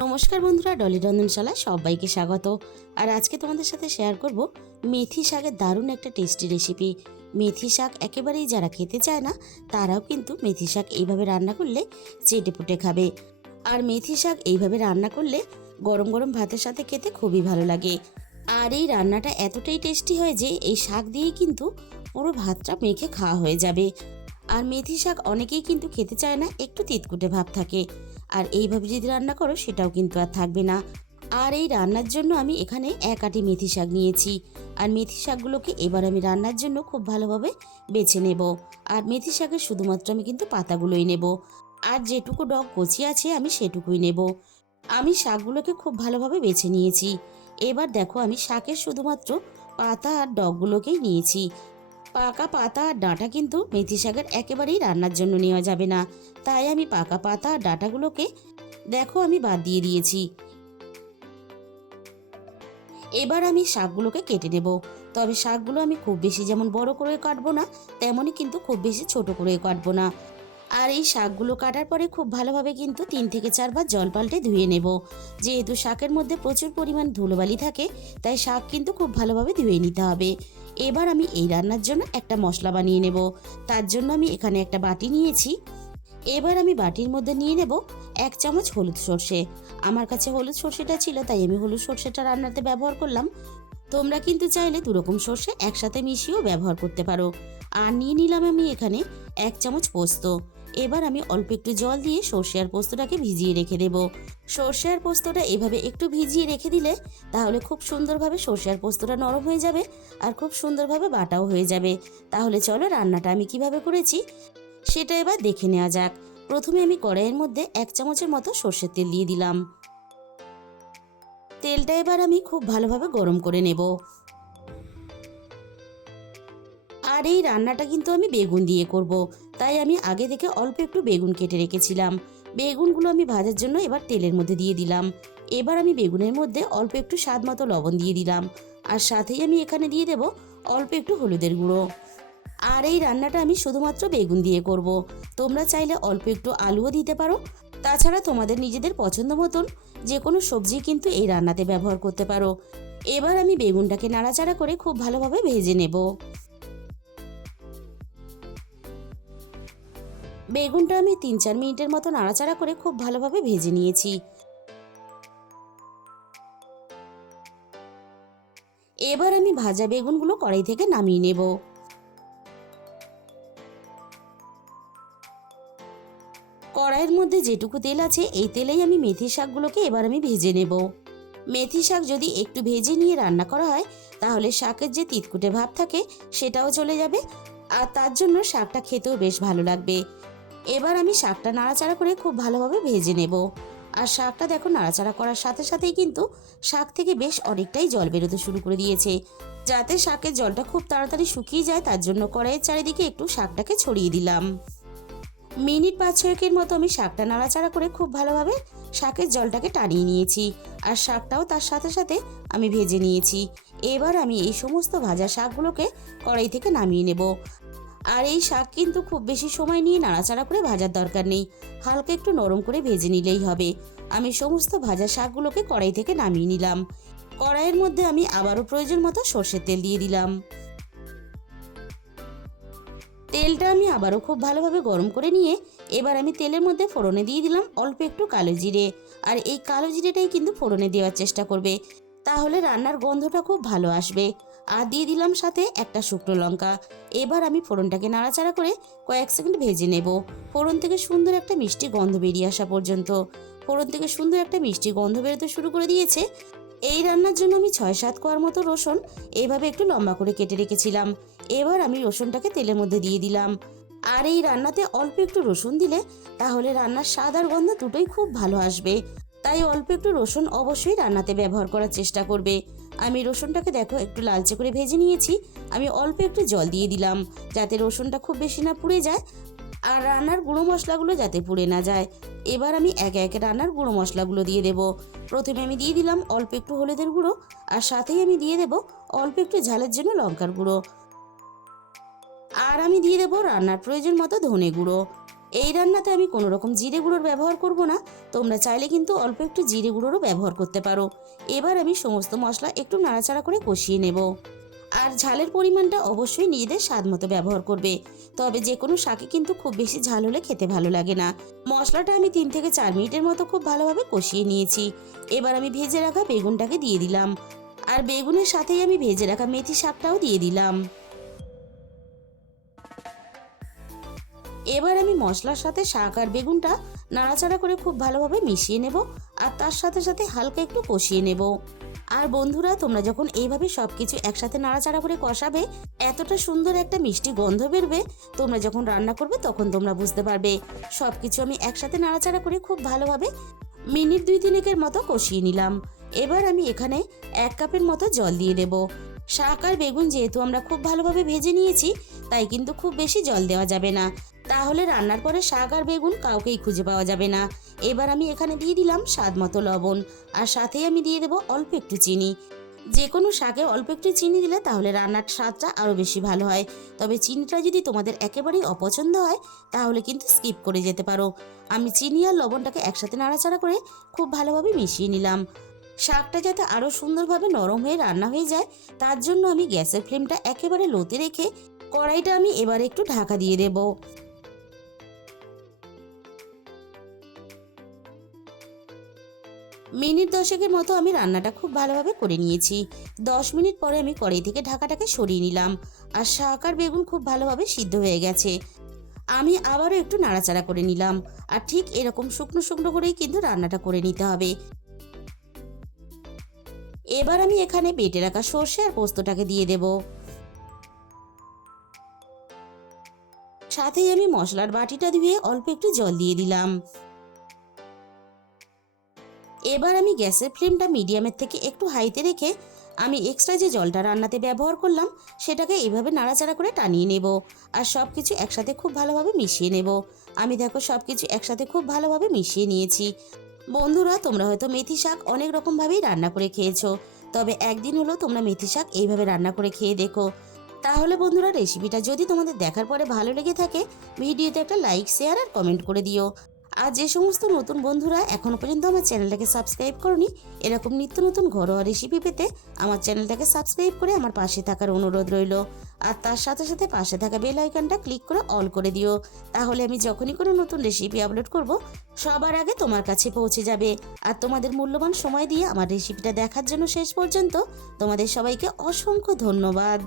নমস্কার বন্ধুরা, ডলি রন্ধনশালায় সবাইকে স্বাগত। আর আজকে তোমাদের সাথে শেয়ার করব মেথি শাকের দারুণ একটা টেস্টি রেসিপি। মেথি শাক একেবারেই যারা খেতে চায় না তারাও কিন্তু মেথি শাক এইভাবে রান্না করলে চেটেপুটে খাবে। আর মেথি শাক এইভাবে রান্না করলে গরম গরম ভাতের সাথে খেতে খুবই ভালো লাগে। আর এই রান্নাটা এতটাই টেস্টি হয় যে এই শাক দিয়েই কিন্তু পুরো ভাতটা মেখে খাওয়া হয়ে যাবে। আর মেথি শাক অনেকেই কিন্তু খেতে চায় না, একটু তিতকুটে ভাব থাকে। আর এইভাবে যদি রান্না করো সেটাও কিন্তু আর থাকবে না। আর এই রান্নার জন্য আমি এখানে এক আটি মেথি শাক নিয়েছি। আর মেথি শাকগুলোকে এবার আমি রান্নার জন্য খুব ভালোভাবে বেছে নেব। আর মেথি শাকের শুধুমাত্র আমি কিন্তু পাতাগুলোই নেব। আর যেটুকু ডগ কচি আছে আমি সেটুকুই নেব। আমি শাকগুলোকে খুব ভালোভাবে বেছে নিয়েছি। এবার দেখো আমি শাকের শুধুমাত্র পাতা আর ডগগুলোকেই নিয়েছি। পাকা পাতা আর ডাঁটা কিন্তু মেথি শাকের একেবারেই রান্নার জন্য নেওয়া যাবে না। তাই আমি পাকা পাতা আর ডাঁটাগুলোকে দেখো আমি বাদ দিয়ে দিয়েছি। এবার আমি শাকগুলোকে কেটে নেব। তবে শাকগুলো আমি খুব বেশি যেমন বড় করে কাটবো না, তেমনই কিন্তু খুব বেশি ছোট করে কাটবো না। আর এই শাকগুলো কাটার পরে খুব ভালোভাবে কিন্তু 3 থেকে 4 বার জল পাল্টে ধুয়ে নেব। যেহেতু শাকের মধ্যে প্রচুর পরিমাণ ধুলোবালি থাকে, তাই শাক কিন্তু খুব ভালোভাবে ধুয়ে নিতে হবে। এবার আমি এই রান্নার জন্য একটা মশলা বানিয়ে নেব। তার জন্য আমি এখানে একটা বাটি নিয়েছি। এবার আমি বাটির মধ্যে নিয়ে নেব 1 চামচ হলুদ সর্ষে। আমার কাছে হলুদ সর্ষেটা ছিল তাই আমি হলুদ সর্ষেটা রান্নাতে ব্যবহার করলাম। তোমরা কিন্তু চাইলে দুরকম সর্ষে একসাথে মিশিয়েও ব্যবহার করতে পারো। আর নিয়ে নিলাম আমি এখানে 1 চামচ পোস্ত। এবার আমি অল্প একটু জল দিয়ে সর্ষে আর পোস্তটাকে ভিজিয়ে রেখে দেব। সর্ষে আর পোস্তটা এভাবে একটু ভিজিয়ে রেখে দিলে তাহলে খুব সুন্দরভাবে সর্ষে আর পোস্তটা নরম হয়ে যাবে আর খুব সুন্দরভাবে বাটাও হয়ে যাবে। তাহলে চলো রান্নাটা আমি কিভাবে করেছি সেটা এবার দেখে নেওয়া যাক। প্রথমে আমি কড়াইয়ের মধ্যে 1 চামচের মতো সর্ষের তেল দিয়ে দিলাম। তেলটা এবার আমি খুব ভালোভাবে গরম করে নেব। আর এই রান্নাটা কিন্তু আমি বেগুন দিয়ে করব, তাই আমি আগে থেকে অল্প একটু বেগুন কেটে রেখেছিলাম। বেগুনগুলো আমি ভাজার জন্য এবার তেলের মধ্যে দিয়ে দিলাম। এবার আমি বেগুনের মধ্যে অল্প একটু স্বাদ মতো লবণ দিয়ে দিলাম। আর সাথেই আমি এখানে দিয়ে দেব অল্প একটু হলুদের গুঁড়ো। আর এই রান্নাটা আমি শুধুমাত্র বেগুন দিয়ে করব। তোমরা চাইলে অল্প একটু আলুও দিতে পারো। তাছাড়া তোমাদের নিজেদের পছন্দ মতন যে কোনো সবজি কিন্তু এই রান্নাতে ব্যবহার করতে পারো। এবার আমি বেগুনটাকে নাড়াচাড়া করে খুব ভালোভাবে ভেজে নেব। বেগুনটা আমি 3-4 মিনিটের মতো নাড়াচাড়া করে খুব ভালোভাবে ভেজে নিয়েছি। এবার আমি ভাজা বেগুনগুলো কড়াই থেকে নামিয়ে নেব। কড়াইয়ের মধ্যে যেটুকু তেল আছে এই তেলেই আমি মেথি শাকগুলোকে এবার আমি ভেজে নেব। মেথি শাক যদি একটু ভেজে নিয়ে রান্না করা হয় তাহলে শাকের যে তিতকুটে ভাব থাকে সেটাও চলে যাবে। আর তার জন্য শাকটা খেতেও বেশ ভালো লাগবে। এবার আমি শাকটা নাড়াচাড়া করে খুব ভালোভাবে ভেজে নেব। আর শাকটা দেখো নাড়াচাড়া করার সাথে সাথেই কিন্তু শাক থেকে বেশ অনেকটাই জল বেরোতে শুরু করে দিয়েছে। যাতে শাকের জলটা খুব তাড়াতাড়ি শুকিয়ে যায় তার জন্য কড়াইয়ের চারিদিকে একটু শাকটাকে ছড়িয়ে দিলাম। মিনিট 5-6 মতো আমি শাকটা নাড়াচাড়া করে খুব ভালোভাবে শাকের জলটাকে টানিয়ে নিয়েছি। আর শাকটাও তার সাথে সাথে আমি ভেজে নিয়েছি। এবার আমি এই সমস্ত ভাজা শাকগুলোকে কড়াই থেকে নামিয়ে নেব। আর এই শাক কিন্তু খুব বেশি সময় নিয়ে নাড়াচাড়া করে ভাজার দরকার নেই, হালকা একটু নরম করে ভেজে নিলেই হবে। আমি সমস্ত ভাজা শাকগুলোকে কড়াই থেকে নামিয়ে নিলাম। কড়াইয়ের মধ্যে আমি আবারও প্রয়োজন মতো সর্ষের তেল দিয়ে দিলাম। তেলটা আমি আবারও খুব ভালোভাবে গরম করে নিয়ে এবার আমি তেলের মধ্যে ফোড়নে দিয়ে দিলাম অল্প একটু কালো জিরে। আর এই কালো জিরেটাই কিন্তু ফোড়নে দেওয়ার চেষ্টা করবে, তাহলে রান্নার গন্ধটা খুব ভালো আসবে। আর দিয়ে দিলাম সাথে একটা শুকনো লঙ্কা। এবার আমি ফোড়নটাকে নাড়াচাড়া করে কয়েক সেকেন্ড ভেজে নেব। ফোড়ন থেকে সুন্দর একটা মিষ্টি গন্ধ বেরিয়ে আসা পর্যন্ত। ফোড়ন থেকে সুন্দর একটা মিষ্টি গন্ধ বেরোতে শুরু করে দিয়েছে। এই রান্নার জন্য আমি 6-7 কোয়ার মতো রসুন এইভাবে একটু লম্বা করে কেটে রেখেছিলাম। এবার আমি রসুনটাকে তেলের মধ্যে দিয়ে দিলাম। আর এই রান্নাতে অল্প একটু রসুন দিলে তাহলে রান্নার স্বাদ আর গন্ধ দুটোই খুব ভালো আসবে। তাই অল্প একটু রসুন অবশ্যই রান্নাতে ব্যবহার করার চেষ্টা করবে। আমি রসুনটাকে দেখো একটু লালচে করে ভেজে নিয়েছি। আমি অল্প একটু জল দিয়ে দিলাম যাতে রসুনটা খুব বেশি না পুড়ে যায় আর রান্নার গুঁড়ো মশলাগুলো যাতে পুড়ে না যায়। এবার আমি একে একে রান্নার গুঁড়ো মশলাগুলো দিয়ে দেব। প্রথমে আমি দিয়ে দিলাম অল্প একটু হলুদের গুঁড়ো। আর সাথেই আমি দিয়ে দেব অল্প একটু ঝালের জন্য লঙ্কার গুঁড়ো। আর আমি দিয়ে দেবো রান্নার প্রয়োজন মতো ধনে গুঁড়ো। এই রান্নাতে আমি কোনো রকম জিরে গুঁড়োর ব্যবহার করব না। তোমরা চাইলে কিন্তু অল্প একটু জিরে গুঁড়োরও ব্যবহার করতে পারো। এবার আমি সমস্ত মশলা একটু নাড়াচাড়া করে কষিয়ে নেব। আর ঝালের পরিমাণটা অবশ্যই নিজেদের স্বাদ মতো ব্যবহার করবে। তবে যে কোনো শাকে কিন্তু খুব বেশি ঝাল হলে খেতে ভালো লাগে না। মশলাটা আমি 3 থেকে 4 মিনিটের মতো খুব ভালোভাবে কষিয়ে নিয়েছি। এবার আমি ভেজে রাখা বেগুনটাকে দিয়ে দিলাম। আর বেগুনের সাথেই আমি ভেজে রাখা মেথি শাকটাও দিয়ে দিলাম। এবার আমি মশলার সাথে শাক আর বেগুনটা নাড়াচাড়া করে খুব ভালোভাবে মিশিয়ে নেব। আর তার সাথে সাথে হালকা একটু কষিয়ে নেব। আর বন্ধুরা, তোমরা যখন এইভাবে সব কিছু একসাথে নাড়াচাড়া করে কষাবে, এতটা সুন্দর একটা মিষ্টি গন্ধ বেরবে। তোমরা যখন রান্না করবে তখন তোমরা বুঝতে পারবে। সব কিছু আমি একসাথে নাড়াচাড়া করে খুব ভালোভাবে মিনিট 2-3 মতো কষিয়ে নিলাম। এবার আমি এখানে 1 কাপের মতো জল দিয়ে দেব। শাক আর বেগুন যেহেতু আমরা খুব ভালোভাবে ভেজে নিয়েছি, তাই কিন্তু খুব বেশি জল দেওয়া যাবে না। তাহলে রান্নার পরে শাক আর বেগুন কাউকেই খুঁজে পাওয়া যাবে না। এবার আমি এখানে দিয়ে দিলাম স্বাদ মতো লবণ। আর সাথেই আমি দিয়ে দেবো অল্প একটু চিনি। যে কোনো শাকে অল্প একটু চিনি দিলে তাহলে রান্নার স্বাদটা আরও বেশি ভালো হয়। তবে চিনিটা যদি তোমাদের একেবারেই অপছন্দ হয়, তাহলে কিন্তু স্কিপ করে যেতে পারো। আমি চিনি আর লবণটাকে একসাথে নাড়াচাড়া করে খুব ভালোভাবে মিশিয়ে নিলাম। শাকটা যাতে আরও সুন্দরভাবে নরম হয়ে রান্না হয়ে যায়, তার জন্য আমি গ্যাসের ফ্লেমটা একেবারে লোতে রেখে কড়াইটা আমি এবার একটু ঢাকা দিয়ে দেবো। মিনিট 10 মতো আমি রান্নাটা খুব ভালোভাবে করে নিয়েছি। 10 মিনিট পরে আমি কড়াই থেকে ঢাকাটাকে সরিয়ে নিলাম। আর শাক আর বেগুন খুব ভালোভাবে সিদ্ধ হয়ে গেছে। আমি আবারও একটু নাড়াচাড়া করে নিলাম। আর ঠিক এরকম শুকনো শুকনো করেই কিন্তু রান্নাটা করে নিতে হবে। এবার আমি এখানে বেটে রাখা সর্ষে আর পোস্তটাকে দিয়ে দেব। সাথেই আমি মশলার বাটিটা ধুয়ে অল্প একটু জল দিয়ে দিলাম। এবার আমি গ্যাসের ফ্লেমটা মিডিয়ামের থেকে একটু হাইতে রেখে আমি এক্সট্রা যে জলটা রান্নাতে ব্যবহার করলাম, সেটাকে এইভাবে নাড়াচাড়া করে টানিয়ে নেব। আর সব কিছু একসাথে খুব ভালোভাবে মিশিয়ে নেব। আমি দেখো সব কিছু একসাথে খুব ভালোভাবে মিশিয়ে নিয়েছি। বন্ধুরা, তোমরা হয়তো মেথি শাক অনেক রকমভাবেই রান্না করে খেয়েছো। তবে একদিন হলো তোমরা মেথি শাক এইভাবে রান্না করে খেয়ে দেখো। তাহলে বন্ধুরা, রেসিপিটা যদি তোমাদের দেখার পরে ভালো লেগে থাকে, ভিডিওতে একটা লাইক, শেয়ার আর কমেন্ট করে দিও। আর যে সমস্ত নতুন বন্ধুরা এখনও পর্যন্ত আমার চ্যানেলটাকে সাবস্ক্রাইব করনি, এরকম নিত্য নতুন ঘরোয়া রেসিপি পেতে আমার চ্যানেলটাকে সাবস্ক্রাইব করে আমার পাশে থাকার অনুরোধ রইল। আর তার সাথে সাথে পাশে থাকা বেল আইকনটা ক্লিক করে অল করে দিও। তাহলে আমি যখনই কোনো নতুন রেসিপি আপলোড করব, সবার আগে তোমার কাছে পৌঁছে যাবে। আর তোমাদের মূল্যবান সময় দিয়ে আমার রেসিপিটা দেখার জন্য শেষ পর্যন্ত তোমাদের সবাইকে অসংখ্য ধন্যবাদ।